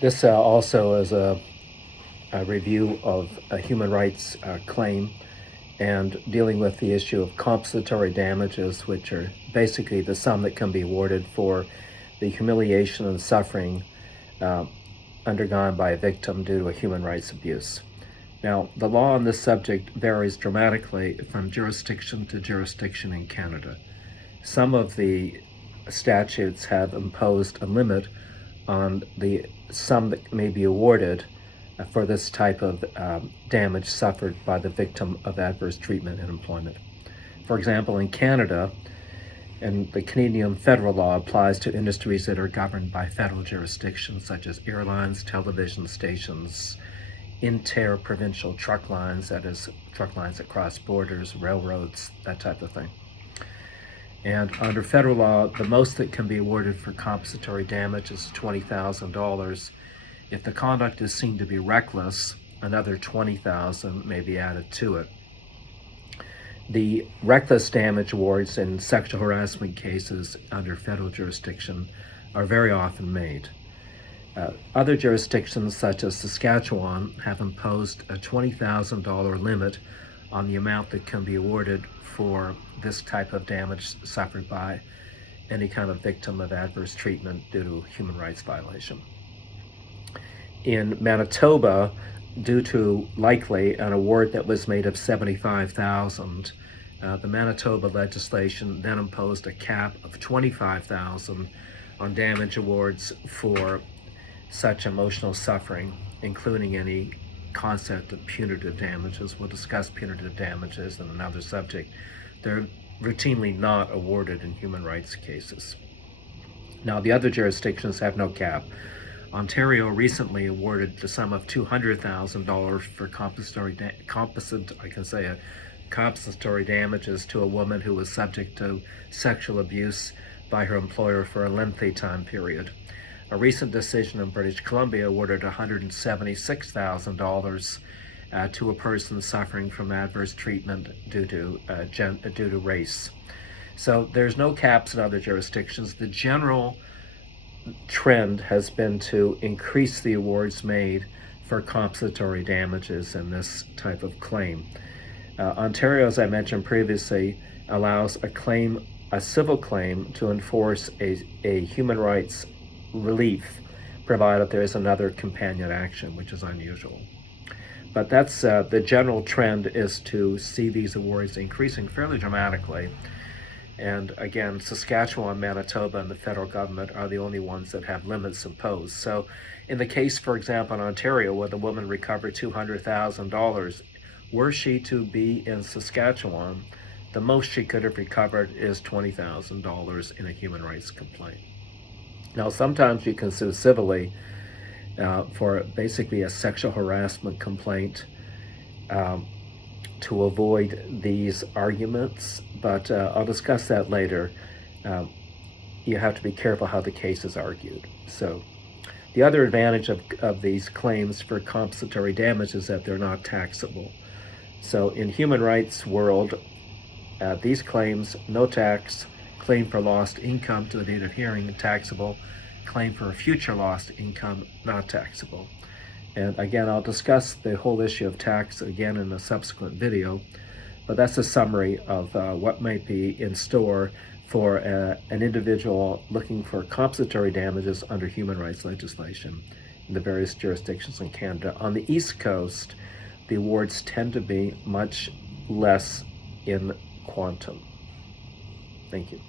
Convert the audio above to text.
This also is a review of a human rights claim and dealing with the issue of compensatory damages, which are basically the sum that can be awarded for the humiliation and suffering uh, undergone by a victim due to a human rights abuse. Now, the law on this subject varies dramatically from jurisdiction to jurisdiction in Canada. Some of the statutes have imposed a limit on the sum that may be awarded for this type of damage suffered by the victim of adverse treatment in employment. For example, in Canada, and the Canadian federal law applies to industries that are governed by federal jurisdictions such as airlines, television stations, inter-provincial truck lines, that is, truck lines that cross borders, railroads, that type of thing. And under federal law, the most that can be awarded for compensatory damage is $20,000. If the conduct is seen to be reckless, another $20,000 may be added to it. The reckless damage awards in sexual harassment cases under federal jurisdiction are very often made. Other jurisdictions, such as Saskatchewan, have imposed a $20,000 limit on the amount that can be awarded for this type of damage suffered by any kind of victim of adverse treatment due to human rights violation. In Manitoba, due to likely an award that was made of $75,000, the Manitoba legislation then imposed a cap of $25,000 on damage awards for such emotional suffering, including any concept of punitive damages. We'll discuss punitive damages in another subject. They're routinely not awarded in human rights cases. Now, the other jurisdictions have no cap. Ontario recently awarded the sum of $200,000 for compensatory damages to a woman who was subject to sexual abuse by her employer for a lengthy time period. A recent decision in British Columbia awarded $176,000 to a person suffering from adverse treatment due to race. So there's no caps in other jurisdictions. The general trend has been to increase the awards made for compensatory damages in this type of claim. Ontario, as I mentioned previously, allows a civil claim to enforce a human rights relief, provided there is another companion action, which is unusual. But that's the general trend is to see these awards increasing fairly dramatically. And again, Saskatchewan, Manitoba, and the federal government are the only ones that have limits imposed. So in the case, for example, in Ontario, where the woman recovered $200,000, were she to be in Saskatchewan, the most she could have recovered is $20,000 in a human rights complaint. Now, sometimes you can sue civilly for basically a sexual harassment complaint to avoid these arguments, but I'll discuss that later. You have to be careful how the case is argued. So the other advantage of these claims for compensatory damage is that they're not taxable. So in human rights world, these claims, no tax, claim for lost income to the date of hearing, taxable, claim for future lost income, not taxable. And again, I'll discuss the whole issue of tax again in a subsequent video, but that's a summary of what might be in store for an individual looking for compensatory damages under human rights legislation in the various jurisdictions in Canada. On the East Coast, the awards tend to be much less in quantum. Thank you.